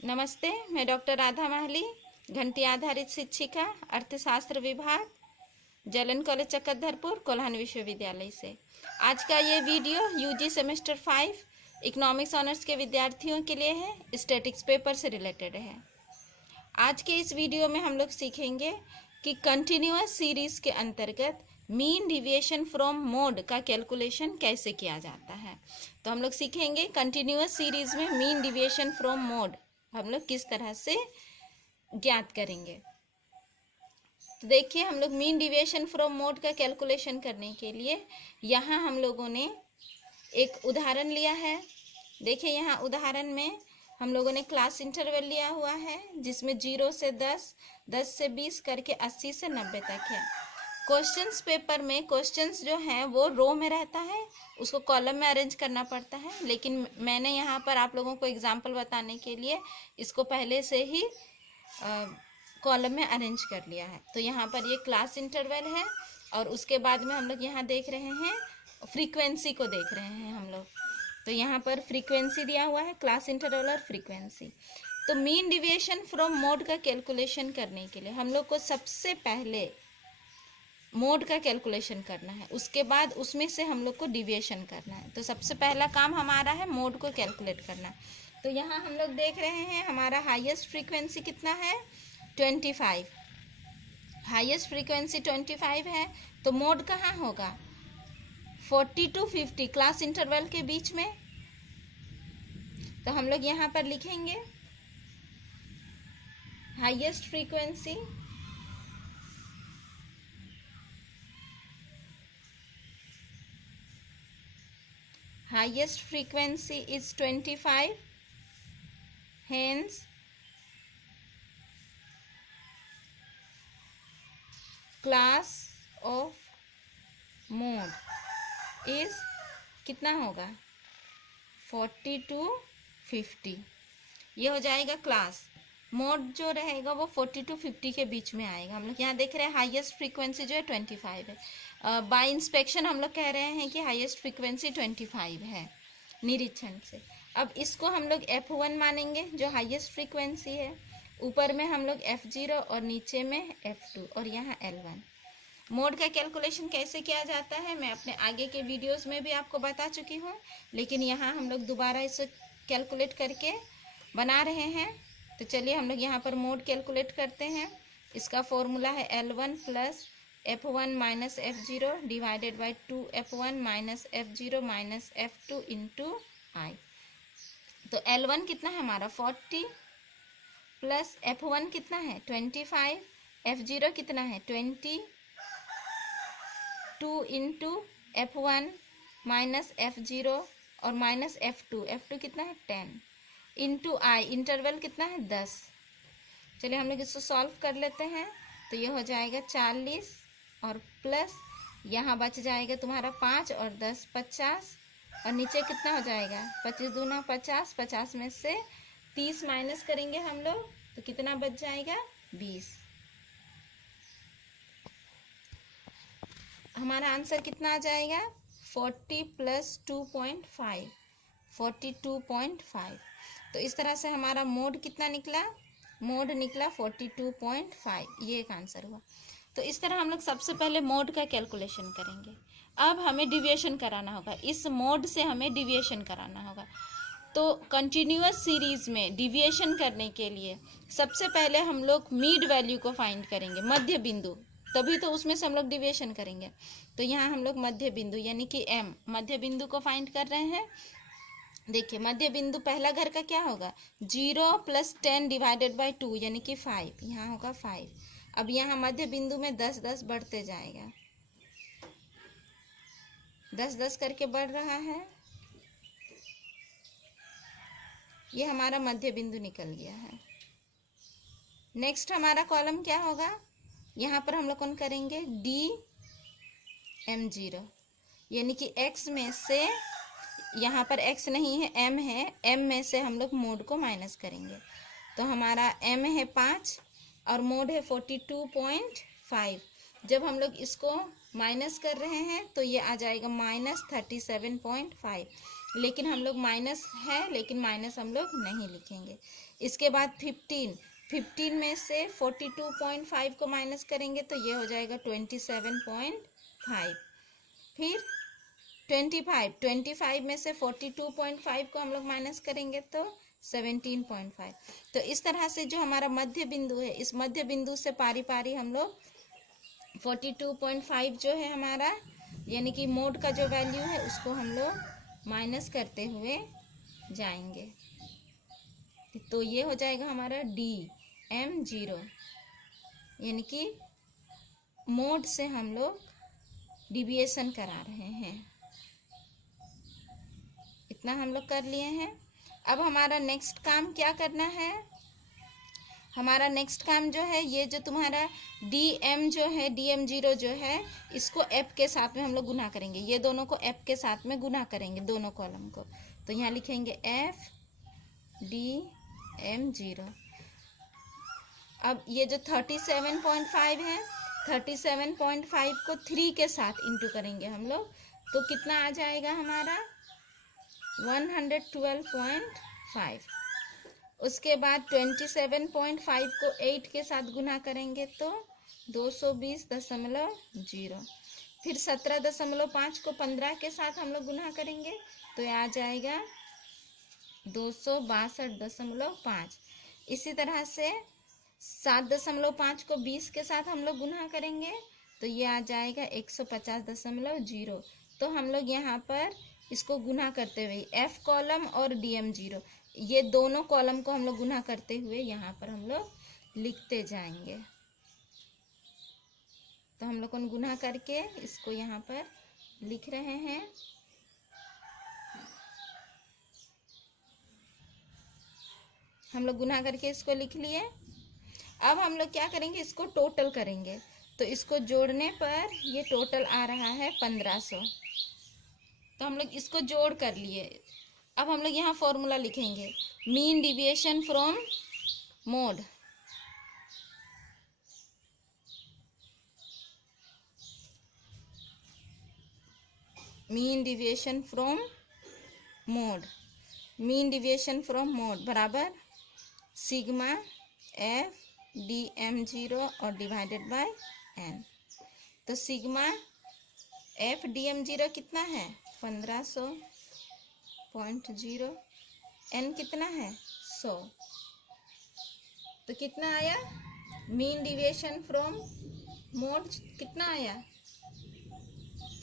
नमस्ते, मैं डॉक्टर राधा माहली, घंटी आधारित शिक्षिका, अर्थशास्त्र विभाग, जलन कॉलेज चकधरपुर, कोल्हान विश्वविद्यालय से। आज का ये video UG semester 5 economics honours के विद्यार्थियों के लिए है, स्टैटिक्स पेपर से रिलेटेड है। आज के इस वीडियो में हम लोग सीखेंगे कि कंटिन्यूअस सीरीज के अंतर्गत मीन डिविएशन फ्रॉम मोड का कैलकुलेशन कैसे किया जाता है। तो हम लोग सीखेंगे कंटिन्यूअस सीरीज में मीन डिविएशन फ्रॉम मोड हम लोग किस तरह से ज्ञात करेंगे। तो देखिए, हम लोग मीन डिविएशन फ्रॉम मोड का कैलकुलेशन करने के लिए यहाँ हम लोगों ने एक उदाहरण लिया है। देखिए, यहाँ उदाहरण में हम लोगों ने क्लास इंटरवल लिया हुआ है, जिसमें 0 से 10, 10 से 20 करके 80 से 90 तक है। क्वेश्चंस पेपर में क्वेश्चंस जो हैं वो रो में रहता है, उसको कॉलम में अरेंज करना पड़ता है, लेकिन मैंने यहाँ पर आप लोगों को एग्जाम्पल बताने के लिए इसको पहले से ही कॉलम में अरेंज कर लिया है। तो यहाँ पर ये क्लास इंटरवल है और उसके बाद में हम लोग यहाँ देख रहे हैं फ्रीक्वेंसी को देख रहे हैं हम लोग। तो यहाँ पर फ्रीक्वेंसी दिया हुआ है, क्लास इंटरवल और फ्रीक्वेंसी। तो मीन डिविएशन फ्रॉम मोड का कैलकुलेशन करने के लिए हम लोग को सबसे पहले मोड का कैलकुलेशन करना है, उसके बाद उसमें से हम लोग को डिविएशन करना है। तो सबसे पहला काम हमारा है मोड को कैलकुलेट करना। तो यहाँ हम लोग देख रहे हैं हमारा हाईएस्ट फ्रीक्वेंसी कितना है, 25। हाईएस्ट फ्रीक्वेंसी 25 है, तो मोड कहाँ होगा, 40 to 50 क्लास इंटरवल के बीच में। तो हम लोग यहाँ पर लिखेंगे highest frequency is 25, hence class of mode is कितना होगा, 40 to 50। ये हो जाएगा क्लास। मोड जो रहेगा वो 40 to 50 के बीच में आएगा। हम लोग यहाँ देख रहे हैं हाईएस्ट फ्रीक्वेंसी जो है 25 है। बाय इंस्पेक्शन हम लोग कह रहे हैं कि हाईएस्ट फ्रीक्वेंसी 25 है निरीक्षण से। अब इसको हम लोग F1 मानेंगे जो हाईएस्ट फ्रीक्वेंसी है। ऊपर में हम लोग F0 और नीचे में F2 और यहाँ L1। मोड का कैलकुलेशन कैसे किया जाता है मैं अपने आगे के वीडियोस में भी आपको बता चुकी हूँ, लेकिन यहाँ हम लोग दोबारा इसे कैलकुलेट करके बना रहे हैं। तो चलिए हम लोग यहाँ पर मोड कैलकुलेट करते हैं। इसका फॉर्मूला है L1 plus F1 minus F0 divided by 2F1 minus F0 minus F2 into i. तो L1 कितना है हमारा 40 प्लस F1 कितना है 25, F0 कितना है 20, 2 इंटू F1 माइनस F0 और माइनस F2 कितना है 10 इंटू आई, इंटरवल कितना है 10। चलिए हम लोग इसको सॉल्व कर लेते हैं। तो ये हो जाएगा 40 और प्लस यहाँ बच जाएगा तुम्हारा 5 और 10 50 और नीचे कितना हो जाएगा 25 दूना 50, 50 में से 30 माइनस करेंगे हम लोग तो कितना बच जाएगा 20। हमारा आंसर कितना आ जाएगा 40 प्लस 2.5, 42.5। तो इस तरह से हमारा मोड कितना निकला, मोड निकला 42.5। ये एक आंसर हुआ। तो इस तरह हम लोग सबसे पहले मोड का कैलकुलेशन करेंगे। अब हमें डिविएशन कराना होगा, इस मोड से हमें डिविएशन कराना होगा। तो कंटिन्यूअस सीरीज में डिविएशन करने के लिए सबसे पहले हम लोग मीड वैल्यू को फाइंड करेंगे, मध्य बिंदु, तभी तो उसमें से हम लोग डिविएशन करेंगे। तो यहाँ हम लोग मध्य बिंदु यानी कि M मध्य बिंदु को फाइंड कर रहे हैं। देखिए मध्य बिंदु पहला घर का क्या होगा 0 प्लस 10 डिवाइडेड बाई 2 यानी कि 5, यहाँ होगा 5। अब यहाँ मध्य बिंदु में 10 10 बढ़ते जाएगा, 10 10 करके बढ़ रहा है। ये हमारा मध्य बिंदु निकल गया है। नेक्स्ट हमारा कॉलम क्या होगा, यहाँ पर हम लोग कौन करेंगे DM0 यानी कि x में से, यहाँ पर x नहीं है m है, m में से हम लोग मोड को माइनस करेंगे। तो हमारा m है 5 और मोड है 42.5। जब हम लोग इसको माइनस कर रहे हैं तो ये आ जाएगा माइनस 37.5। लेकिन हम लोग माइनस है, लेकिन माइनस हम लोग नहीं लिखेंगे। इसके बाद 15 में से 42.5 को माइनस करेंगे तो ये हो जाएगा 27.5। फिर 25 में से 42.5 को हम लोग माइनस करेंगे तो 17.5। तो इस तरह से जो हमारा मध्य बिंदु है, इस मध्य बिंदु से पारी पारी हम लोग 42.5 जो है हमारा, यानी कि मोड का जो वैल्यू है उसको हम लोग माइनस करते हुए जाएंगे। तो ये हो जाएगा हमारा DM0, यानी कि मोड से हम लोग डिविएशन करा रहे हैं। इतना हम लोग कर लिए हैं। अब हमारा नेक्स्ट काम क्या करना है? हमारा नेक्स्ट काम जो है, ये जो तुम्हारा DM जो है, DM0 जो है, इसको F के साथ में हम लोग गुना करेंगे। ये दोनों को F के साथ में गुना करेंगे, दोनों कॉलम को। तो यहाँ लिखेंगे FDM0। अब ये जो 37.5 है, 37.5 को 3 के साथ इंटू करेंगे हम लोग, तो कितना आ जाएगा हमारा 112.5। उसके बाद 27.5 को 8 के साथ गुना करेंगे तो 220.0। फिर 17.5 को 15 के साथ हम लोग गुना करेंगे तो ये आ जाएगा 262.5। इसी तरह से 7.5 को 20 के साथ हम लोग गुना करेंगे तो ये आ जाएगा 150.0। तो हम लोग यहाँ पर इसको गुना करते हुए F कॉलम और DM0, ये दोनों कॉलम को हम लोग गुना करते हुए यहाँ पर हम लोग लिखते जाएंगे। तो हम लोग गुना करके इसको यहाँ पर लिख रहे हैं। हम लोग गुना करके इसको लिख लिए। अब हम लोग क्या करेंगे, इसको टोटल करेंगे। तो इसको जोड़ने पर ये टोटल आ रहा है 1500। तो हम लोग इसको जोड़ कर लिए। अब हम लोग यहाँ फॉर्मूला लिखेंगे, mean deviation from mode. Mean deviation from mode, mean deviation from mode बराबर सिग्मा FDM0 और डिवाइडेड बाय n। तो सिग्मा FDM0 कितना है 1500.0, n कितना है 100। तो कितना आया मीन डिविएशन फ्रॉम मोड, कितना आया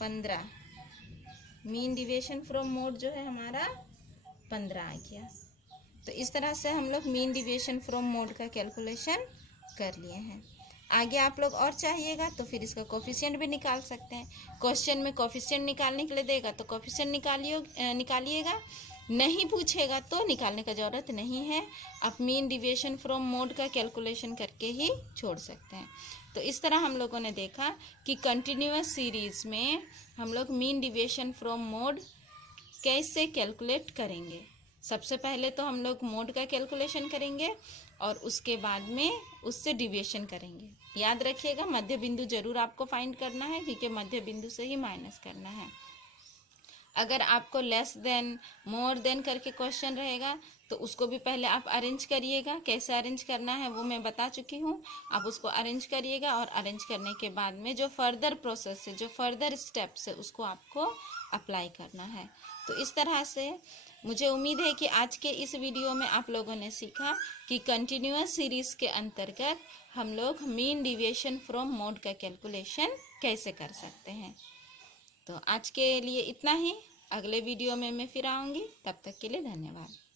15। मीन डिविएशन फ्रॉम मोड जो है हमारा 15 आ गया। तो इस तरह से हम लोग मीन डिविएशन फ्रॉम मोड का कैलकुलेशन कर लिए हैं। आगे आप लोग और चाहिएगा तो फिर इसका कोफिशिएंट भी निकाल सकते हैं। क्वेश्चन में कोफिशिएंट निकालने के लिए देगा तो कोफिशिएंट निकालिएगा, नहीं पूछेगा तो निकालने का ज़रूरत नहीं है। आप मीन डिविएशन फ्रॉम मोड का कैलकुलेशन करके ही छोड़ सकते हैं। तो इस तरह हम लोगों ने देखा कि कंटिन्यूअस सीरीज में हम लोग मीन डिविएशन फ्रॉम मोड कैसे कैलकुलेट करेंगे। सबसे पहले तो हम लोग मोड का कैलकुलेशन करेंगे और उसके बाद में उससे डिविएशन करेंगे। याद रखिएगा मध्य बिंदु जरूर आपको फाइंड करना है, क्योंकि मध्य बिंदु से ही माइनस करना है। अगर आपको लेस देन मोर देन करके क्वेश्चन रहेगा तो उसको भी पहले आप अरेंज करिएगा। कैसे अरेंज करना है वो मैं बता चुकी हूँ। आप उसको अरेंज करिएगा और अरेंज करने के बाद में जो फर्दर प्रोसेस है, जो फर्दर स्टेप्स है, उसको आपको अप्लाई करना है। तो इस तरह से मुझे उम्मीद है कि आज के इस वीडियो में आप लोगों ने सीखा कि कंटिन्यूअस सीरीज के अंतर्गत हम लोग मीन डिविएशन फ्रॉम मोड का कैलकुलेशन कैसे कर सकते हैं। तो आज के लिए इतना ही। अगले वीडियो में मैं फिर आऊँगी, तब तक के लिए धन्यवाद।